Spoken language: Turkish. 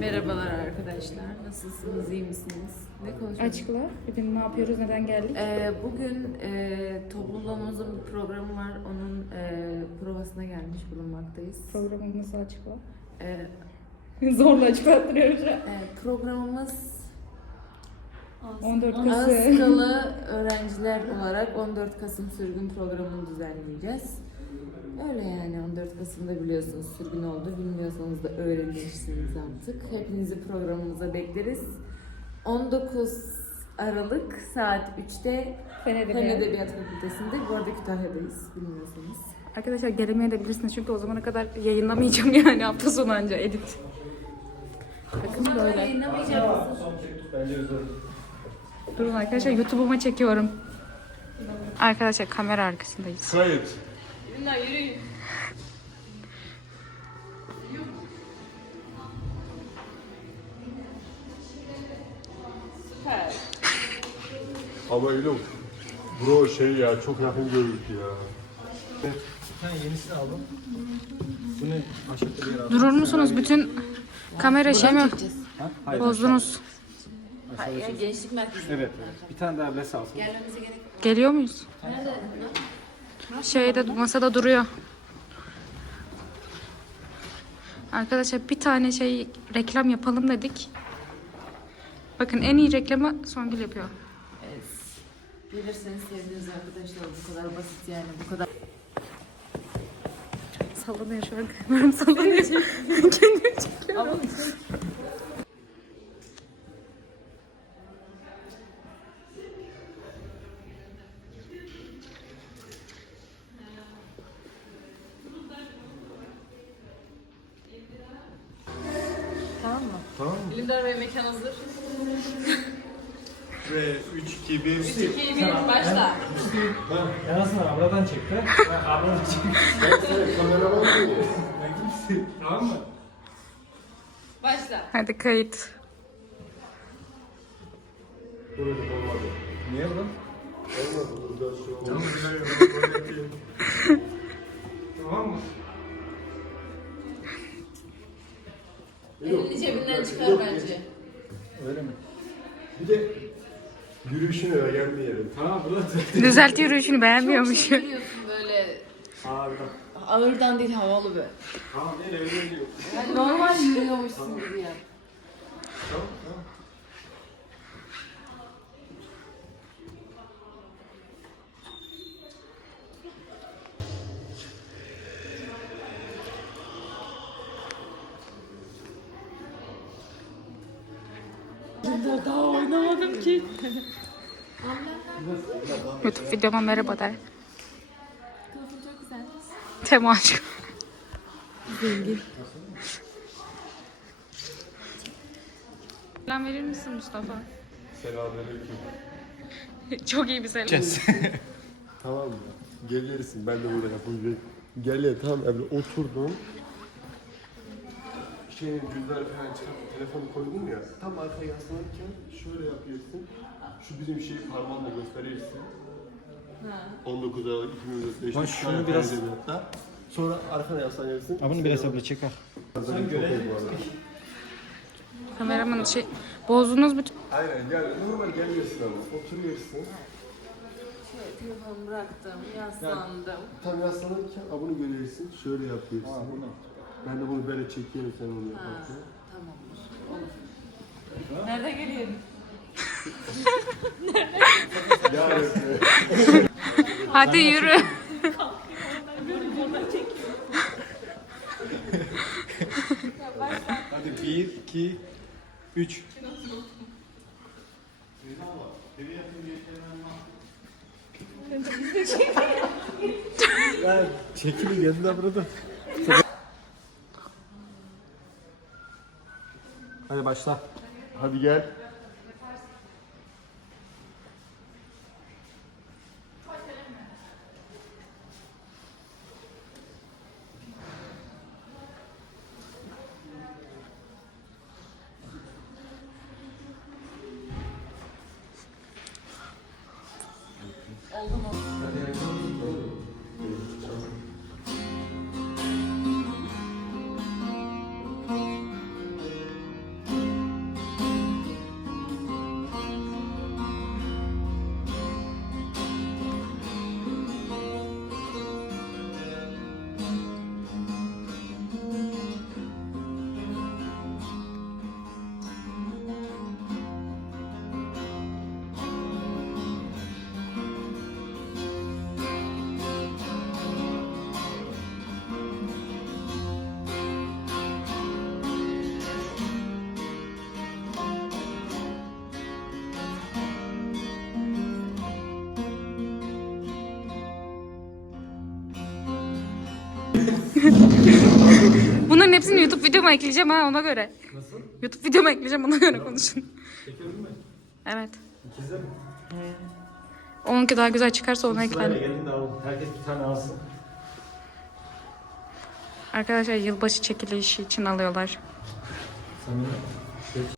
Merhabalar arkadaşlar. Nasılsınız? iyi misiniz? Ne konuşuyoruz? Açıkla. Bugün ne yapıyoruz, neden geldik? Ee, bugün e, topluluğumuzun bir programı var. Onun e, provasına gelmiş bulunmaktayız. Programımızı açıkla. Ee, Zorla açıklattırıyoruz şu an. e, programımız 14 Kasım. Ağızkalı öğrenciler olarak 14 Kasım sürgün programını düzenleyeceğiz. Öyle yani 14 Kasım'da biliyorsunuz sürgün oldu. Bilmiyorsanız da öğrenirsiniz artık. Hepinizi programımıza bekleriz. 19 Aralık saat 3'te Fen Fen Edebiyatı. Edebiyat Fakültesi'nde. Bu arada Kütahya'dayız bilmiyorsanız. Arkadaşlar gelemeyebilirsiniz çünkü o zamana kadar yayınlamayacağım yani hafta sonu anca edit. Bakın böyle. Yayınlamayacağız. Durun arkadaşlar YouTube'uma çekiyorum. Arkadaşlar kamera arkasındayız. Kayıt. Ama öyle Bro şey ya çok yakın gördük ya. Ben yenisini aldım. Bunu aşağıda bir yere aldım. Durur musunuz? Bütün kamera şey mi? Ha? Hayır. Bozdunuz. Hayır, gençlik merkezi. Evet, evet. Bir tane daha bles alsın. Gelmemize gerek yok. Geliyor muyuz? Şeyde masada duruyor. Arkadaşlar bir tane şey reklam yapalım dedik. Bakın en iyi reklamı Songül yapıyor. Evet. Gelirseniz seviniriz arkadaşlar. Bu kadar basit yani. Bu kadar. Sallanıyor şu an. Kameram sallanıyor. Kendimi çekiyorum. Ama Lindar Bey mekan hazır. Ve 3, 2, 1. 2, 1, başla. Yarasını abladan çekti. Ben abladan çektim. Kameraman mı? Tamam mı? Başla. Hadi kayıt. Burada olmadı. Niye lan? Olmadı burada şu an. Tamam Tamam mı? Elini cebinden çıkar Yok, bence. Öyle mi? Bir de yürüyüşüne de gelmeyelim. Tamam burada. Düzelt yürüyüşünü beğenmiyormuş. Şey biliyorsun böyle burada. ağırdan değil havalı be. Tamam değil öyle değil. Yani normal yürüyormuşsun gibi ya. Tamam tamam. YouTube videoma merhaba der. Kılıfın çok güzel. Tema aşkım. Selam verir misin Mustafa? Selamünaleyküm. Çok iyi bir selam. Tamam mı? Gelirsin ben de burada yapayım. Gel ya tamam Emre oturdum. Şeyin cüzdanı falan çıkartıp telefonu koydum ya. Tam arkaya yaslanırken şöyle yapıyorsun. Şu bizim şeyi parmağınla gösterirsin. 19 Aralık 2025 Bak şunu biraz- Hatta. Sonra arkana yaslanırsın. Ha bunu biraz abla çek al. Sen göre. Kameraman şey bozdunuz bütün. Aynen yani normal geliyorsun ama oturuyorsun. Telefonu bıraktım, yaslandım. Tam yaslanırken ha, bunu görüyorsun. Şöyle yapıyorsun. Ben de bunu böyle çekiyorum sen onu Ha, yaparken. tamamdır. Olur. Nerede geliyorum? Yani Hadi yürü. Hadi bir, iki, üç. ya çekilin yanına burada. Başla. Hadi gel. Bunların hepsini YouTube videoma ekleyeceğim ha ona göre. Nasıl? YouTube videoma ekleyeceğim ona göre konuşun. Çekelim mi? Evet. İkizler mi? Onunki daha güzel çıkarsa ona eklerim. gelin de alın. Herkes bir tane alsın. Arkadaşlar yılbaşı çekilişi için alıyorlar. Samimi.